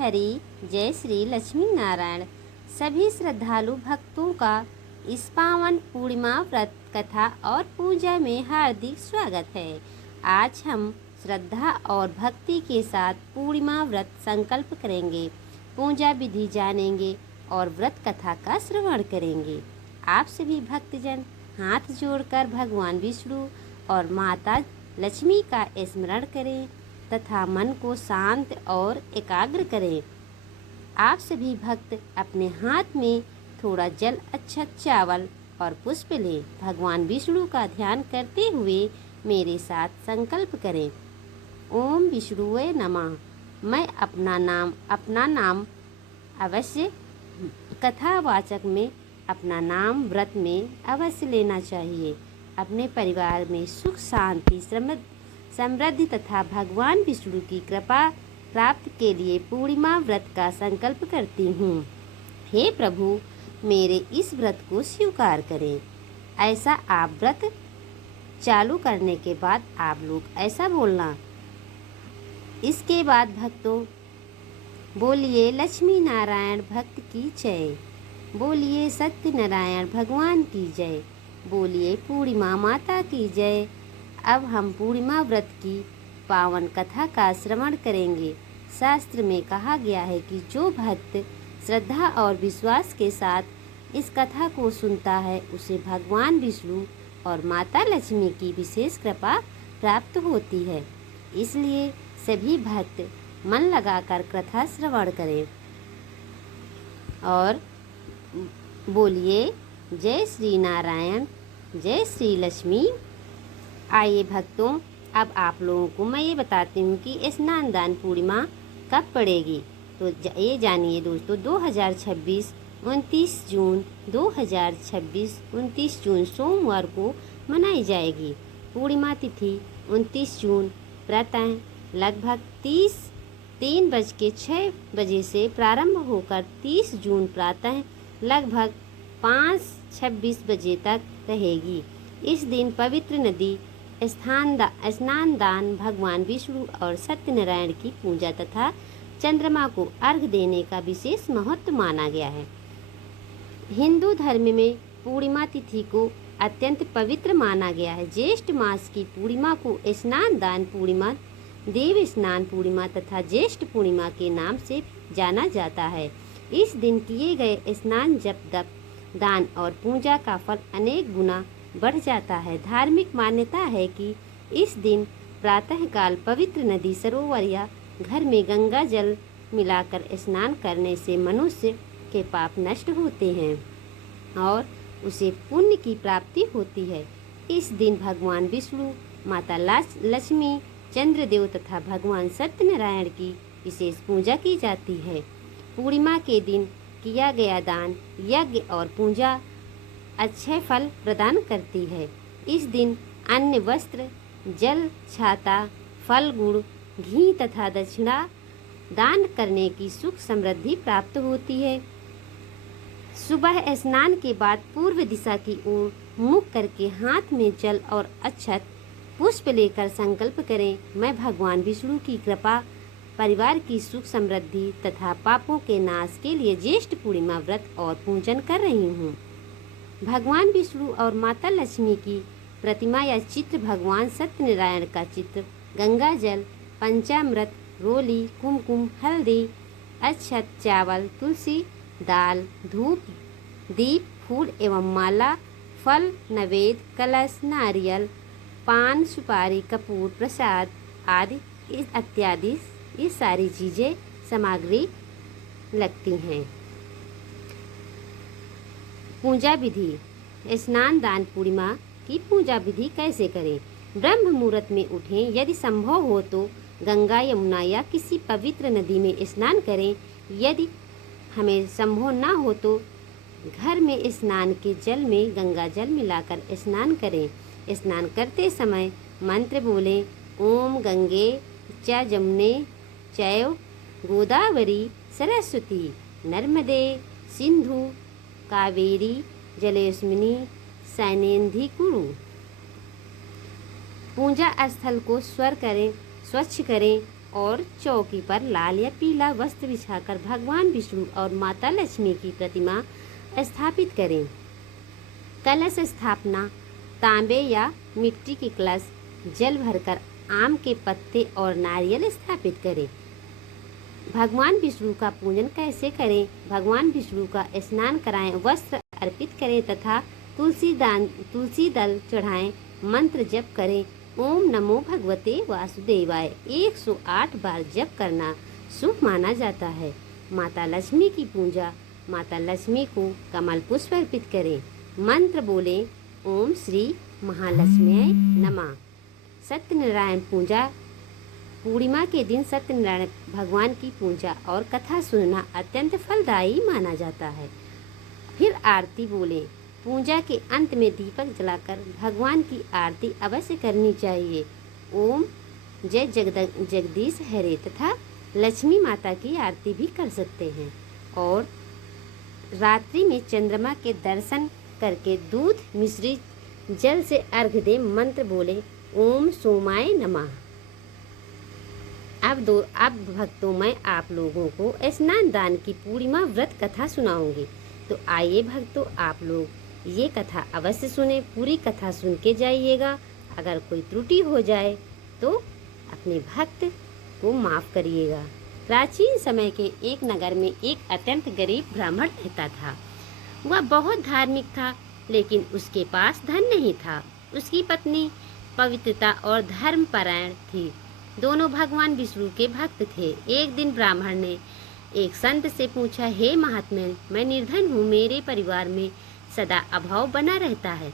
हरि जय श्री लक्ष्मी नारायण। सभी श्रद्धालु भक्तों का इस पावन पूर्णिमा व्रत कथा और पूजा में हार्दिक स्वागत है। आज हम श्रद्धा और भक्ति के साथ पूर्णिमा व्रत संकल्प करेंगे, पूजा विधि जानेंगे और व्रत कथा का श्रवण करेंगे। आप सभी भक्तजन हाथ जोड़कर भगवान विष्णु और माता लक्ष्मी का स्मरण करें तथा मन को शांत और एकाग्र करें। आप सभी भक्त अपने हाथ में थोड़ा जल, अक्षत, चावल और पुष्प लें। भगवान विष्णु का ध्यान करते हुए मेरे साथ संकल्प करें। ओम विष्णुवे नमः। मैं अपना नाम अवश्य कथावाचक में अपना नाम व्रत में अवश्य लेना चाहिए। अपने परिवार में सुख, शांति, समृद्धि तथा भगवान विष्णु की कृपा प्राप्त के लिए पूर्णिमा व्रत का संकल्प करती हूँ। हे प्रभु, मेरे इस व्रत को स्वीकार करें। ऐसा आप व्रत चालू करने के बाद आप लोग ऐसा बोलना। इसके बाद भक्तों बोलिए लक्ष्मी नारायण भक्त की जय, बोलिए सत्यनारायण भगवान की जय, बोलिए पूर्णिमा माता की जय। अब हम पूर्णिमा व्रत की पावन कथा का श्रवण करेंगे। शास्त्र में कहा गया है कि जो भक्त श्रद्धा और विश्वास के साथ इस कथा को सुनता है उसे भगवान विष्णु और माता लक्ष्मी की विशेष कृपा प्राप्त होती है। इसलिए सभी भक्त मन लगाकर कथा श्रवण करें और बोलिए जय श्री नारायण, जय श्री लक्ष्मी। आइए भक्तों, अब आप लोगों को मैं ये बताती हूँ कि स्नान दान पूर्णिमा कब पड़ेगी। तो ये जानिए दोस्तों, 2026 29 जून 2026 29 जून सोमवार को मनाई जाएगी। पूर्णिमा तिथि 29 जून प्रातः लगभग 3:06 से प्रारंभ होकर 30 जून प्रातः लगभग 5:26 बजे तक रहेगी। इस दिन पवित्र नदी स्नान दान, भगवान विष्णु और सत्यनारायण की पूजा तथा चंद्रमा को अर्घ देने का विशेष महत्व माना गया है। हिंदू धर्म में पूर्णिमा तिथि को अत्यंत पवित्र माना गया है। ज्येष्ठ मास की पूर्णिमा को स्नान दान पूर्णिमा, देव स्नान पूर्णिमा तथा ज्येष्ठ पूर्णिमा के नाम से जाना जाता है। इस दिन किए गए स्नान, जप, तप, दान और पूजा का फल अनेक गुना बढ़ जाता है। धार्मिक मान्यता है कि इस दिन प्रातःकाल पवित्र नदी, सरोवर या घर में गंगा जल मिलाकर स्नान करने से मनुष्य के पाप नष्ट होते हैं और उसे पुण्य की प्राप्ति होती है। इस दिन भगवान विष्णु, माता लक्ष्मी, चंद्रदेव तथा भगवान सत्यनारायण की विशेष पूजा की जाती है। पूर्णिमा के दिन किया गया दान, यज्ञ और पूजा अच्छे फल प्रदान करती है। इस दिन अन्न, वस्त्र, जल, छाता, फल, गुड़, घी तथा दक्षिणा दान करने की सुख समृद्धि प्राप्त होती है। सुबह स्नान के बाद पूर्व दिशा की ओर मुख करके हाथ में जल और अक्षत पुष्प लेकर संकल्प करें, मैं भगवान विष्णु की कृपा, परिवार की सुख समृद्धि तथा पापों के नाश के लिए ज्येष्ठ पूर्णिमा व्रत और पूजन कर रही हूँ। भगवान विष्णु और माता लक्ष्मी की प्रतिमा या चित्र, भगवान सत्यनारायण का चित्र, गंगा जल, पंचामृत, रोली, कुमकुम, हल्दी, अक्षत, चावल, तुलसी, दाल, धूप, दीप, फूल एवं माला, फल, नवेद, कलश, नारियल, पान, सुपारी, कपूर, प्रसाद आदि इत्यादि ये सारी चीज़ें सामग्री लगती हैं। पूजा विधि। स्नान दान पूर्णिमा की पूजा विधि कैसे करें। ब्रह्म मुहूर्त में उठें। यदि संभव हो तो गंगा, यमुना या किसी पवित्र नदी में स्नान करें। यदि हमें संभव ना हो तो घर में स्नान के जल में गंगा जल मिलाकर स्नान करें। स्नान करते समय मंत्र बोलें, ओम गंगे च जमुने चैव गोदावरी सरस्वती नर्मदे सिंधु कावेरी जलेस्मिनी सैनेन्धि कुरु। पूजा स्थल को स्वच्छ करें और चौकी पर लाल या पीला वस्त्र बिछाकर भगवान विष्णु और माता लक्ष्मी की प्रतिमा स्थापित करें। कलश स्थापना तांबे या मिट्टी के कलश जल भरकर आम के पत्ते और नारियल स्थापित करें। भगवान विष्णु का पूजन कैसे करें? भगवान विष्णु का स्नान कराएं, वस्त्र अर्पित करें तथा तुलसी दल चढ़ाएं, मंत्र जप करें। ओम नमो भगवते वासुदेवाय 108 बार जप करना शुभ माना जाता है। माता लक्ष्मी की पूजा, माता लक्ष्मी को कमल पुष्प अर्पित करें। मंत्र बोलें, ओम श्री महालक्ष्मी नमः। सत्यनारायण पूजा, पूर्णिमा के दिन सत्यनारायण भगवान की पूजा और कथा सुनना अत्यंत फलदायी माना जाता है। फिर आरती बोलें। पूजा के अंत में दीपक जलाकर भगवान की आरती अवश्य करनी चाहिए। ओम जय जगदीश हरे तथा लक्ष्मी माता की आरती भी कर सकते हैं। और रात्रि में चंद्रमा के दर्शन करके दूध मिश्रित जल से अर्घ्य दें। मंत्र बोले, ओम सोमाय नमः। अब भक्तों, मैं आप लोगों को स्नान दान की पूर्णिमा व्रत कथा सुनाऊंगी। तो आइए भक्तों, आप लोग ये कथा अवश्य सुने, पूरी कथा सुन के जाइएगा। अगर कोई त्रुटि हो जाए तो अपने भक्त को माफ़ करिएगा। प्राचीन समय के एक नगर में एक अत्यंत गरीब ब्राह्मण रहता था। वह बहुत धार्मिक था, लेकिन उसके पास धन नहीं था। उसकी पत्नी पवित्रता और धर्मपरायण थी। दोनों भगवान विष्णु के भक्त थे। एक दिन ब्राह्मण ने एक संत से पूछा, हे महात्मा, मैं निर्धन हूँ, मेरे परिवार में सदा अभाव बना रहता है।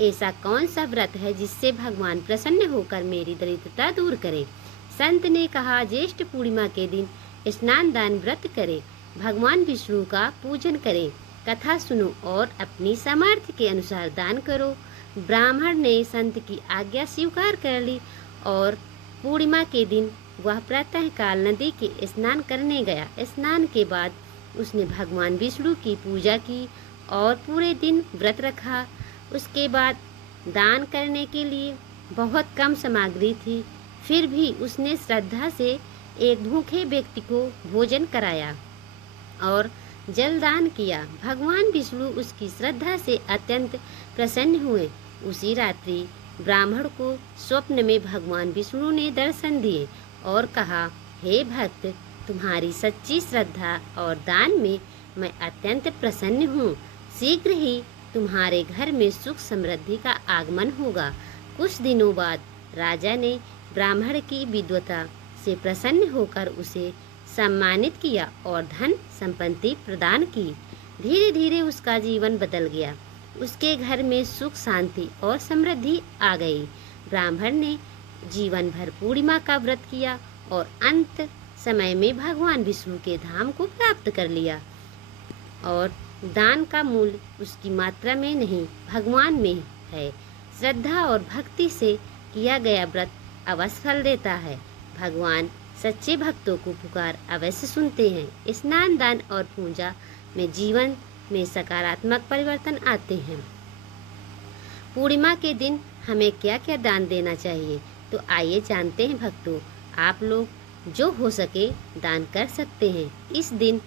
ऐसा कौन सा व्रत है जिससे भगवान प्रसन्न होकर मेरी दरिद्रता दूर करे? संत ने कहा, ज्येष्ठ पूर्णिमा के दिन स्नान दान व्रत करें, भगवान विष्णु का पूजन करें, कथा सुनो और अपनी सामर्थ्य के अनुसार दान करो। ब्राह्मण ने संत की आज्ञा स्वीकार कर ली और पूर्णिमा के दिन वह प्रातःकाल नदी के स्नान करने गया। स्नान के बाद उसने भगवान विष्णु की पूजा की और पूरे दिन व्रत रखा। उसके बाद दान करने के लिए बहुत कम सामग्री थी, फिर भी उसने श्रद्धा से एक भूखे व्यक्ति को भोजन कराया और जल दान किया। भगवान विष्णु उसकी श्रद्धा से अत्यंत प्रसन्न हुए। उसी रात्रि ब्राह्मण को स्वप्न में भगवान विष्णु ने दर्शन दिए और कहा, हे भक्त, तुम्हारी सच्ची श्रद्धा और दान में मैं अत्यंत प्रसन्न हूँ। शीघ्र ही तुम्हारे घर में सुख समृद्धि का आगमन होगा। कुछ दिनों बाद राजा ने ब्राह्मण की विद्वता से प्रसन्न होकर उसे सम्मानित किया और धन संपत्ति प्रदान की। धीरे धीरे उसका जीवन बदल गया। उसके घर में सुख शांति और समृद्धि आ गई। ब्राह्मण ने जीवन भर पूर्णिमा का व्रत किया और अंत समय में भगवान विष्णु के धाम को प्राप्त कर लिया। और दान का मूल्य उसकी मात्रा में नहीं, भगवान में है। श्रद्धा और भक्ति से किया गया व्रत अवश्य फल देता है। भगवान सच्चे भक्तों को पुकार अवश्य सुनते हैं। स्नान दान और पूजा में जीवन में सकारात्मक परिवर्तन आते हैं। पूर्णिमा के दिन हमें क्या क्या दान देना चाहिए? तो आइए जानते हैं भक्तों। आप लोग जो हो सके दान कर सकते हैं। इस दिन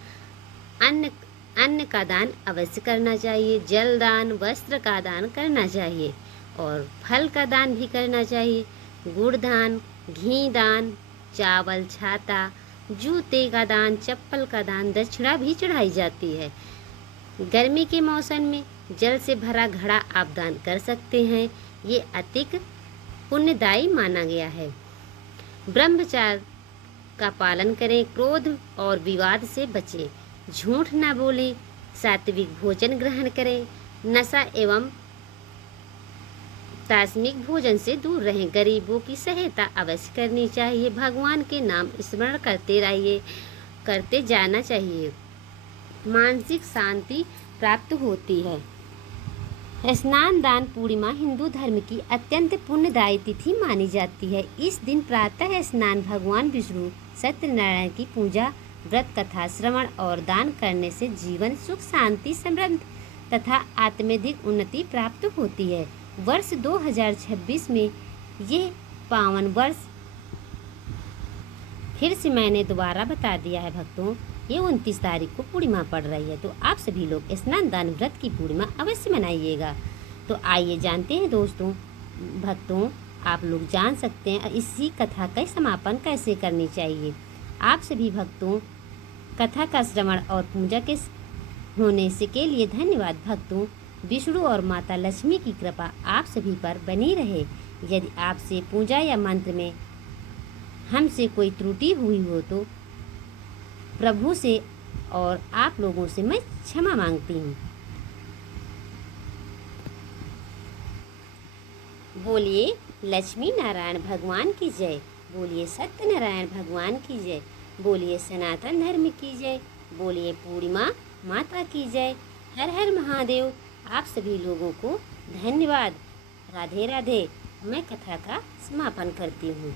अन्न का दान अवश्य करना चाहिए, जल दान, वस्त्र का दान करना चाहिए और फल का दान भी करना चाहिए। गुड़ दान, घी दान, चावल, छाता, जूते का दान, चप्पल का दान, दक्षिणा भी चढ़ाई जाती है। गर्मी के मौसम में जल से भरा घड़ा आप दान कर सकते हैं। ये अतिक पुण्यदायी माना गया है। ब्रह्मचर्य का पालन करें, क्रोध और विवाद से बचें, झूठ न बोलें, सात्विक भोजन ग्रहण करें, नशा एवं तामसिक भोजन से दूर रहें। गरीबों की सहायता अवश्य करनी चाहिए। भगवान के नाम स्मरण करते जाना चाहिए। मानसिक शांति प्राप्त होती है। स्नान दान पूर्णिमा हिंदू धर्म की अत्यंत पुण्यदायी तिथि मानी जाती है। इस दिन प्रातः स्नान, भगवान विष्णु सत्यनारायण की पूजा, व्रत कथा श्रवण और दान करने से जीवन सुख शांति समृद्धि तथा आत्मिक उन्नति प्राप्त होती है। वर्ष 2026 में ये पावन वर्ष फिर से मैंने दोबारा बता दिया है भक्तों, ये 29 तारीख को पूर्णिमा पड़ रही है, तो आप सभी लोग स्नान दान व्रत की पूर्णिमा अवश्य मनाइएगा। तो आइए जानते हैं दोस्तों, भक्तों, आप लोग जान सकते हैं इसी कथा का समापन कैसे करनी चाहिए। आप सभी भक्तों, कथा का श्रवण और पूजा के होने से के लिए धन्यवाद भक्तों। विष्णु और माता लक्ष्मी की कृपा आप सभी पर बनी रहे। यदि आपसे पूजा या मंत्र में हमसे कोई त्रुटि हुई हो तो प्रभु से और आप लोगों से मैं क्षमा मांगती हूँ। बोलिए लक्ष्मी नारायण भगवान की जय, बोलिए सत्यनारायण भगवान की जय, बोलिए सनातन धर्म की जय, बोलिए पूर्णिमा माता की जय। हर हर महादेव। आप सभी लोगों को धन्यवाद। राधे राधे। मैं कथा का समापन करती हूँ।